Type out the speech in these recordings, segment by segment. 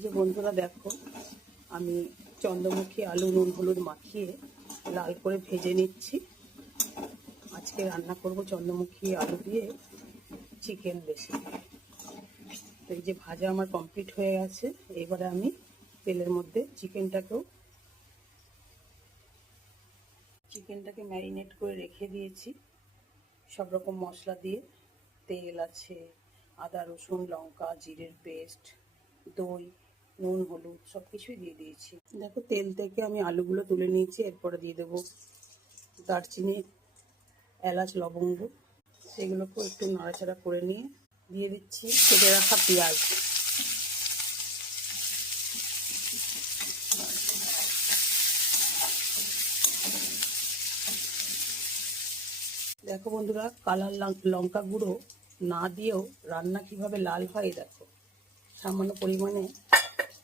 এই যে বন্ধুরা দেখো, আমি চন্দ্রমুখী আলু নুন হলুদ মাখিয়ে লাল করে ভেজে নিচ্ছি। আজকে রান্না করব চন্দ্রমুখী আলু দিয়ে চিকেন রেসিপি। তো এই যে ভাজা আমার কমপ্লিট হয়ে গেছে। এবারে আমি তেলের মধ্যে চিকেনটাকে ম্যারিনেট করে রেখে দিয়েছি সব রকম মশলা দিয়ে। তেল আছে, আদা রসুন লঙ্কা জিরের পেস্ট, দই, নুন হলুদ সব কিছুই দিয়ে দিয়েছি। দেখো, তেল থেকে আমি আলুগুলো তুলে নিয়েছি। এরপরে দিয়ে দেবো দারচিনি, এলাচ, লবঙ্গ। সেগুলোকেও একটু নাড়াচাড়া করে নিয়ে দিয়ে দিচ্ছি কেটে রাখা পেঁয়াজ। দেখো বন্ধুরা, কালার লঙ্কা গুঁড়ো না দিয়েও রান্না কিভাবে লাল হয় দেখো। সামান্য পরিমাণে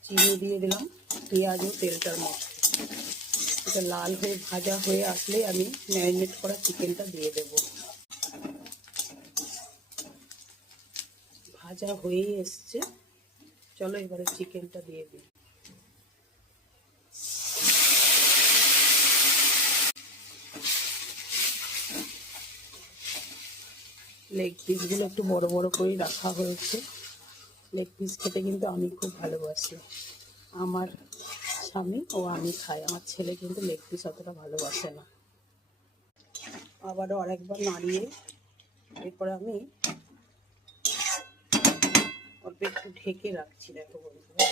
চিনি দিয়ে দিলাম পেঁয়াজ ও তেলটার মধ্যে। এটা লাল হয়ে ভাজা হয়ে আসলে আমি ম্যারিনেট করা চিকেনটা দিয়ে দেব। ভাজা হয়েই এসছে, চলো এবারে চিকেনটা দিয়ে দিই। লেগ পিসগুলো একটু বড় বড় করে রাখা হয়েছে। লেগ পিস খেতে কিন্তু আমি খুব ভালোবাসি। আমার স্বামী ও আমি খাই, আমার ছেলে কিন্তু লেগ পিস অতটা ভালোবাসে না। আবারও আরেকবার নাড়িয়ে এরপরে আমি অল্প একটু ঢেকে রাখছি। দেখো বন্ধুরা,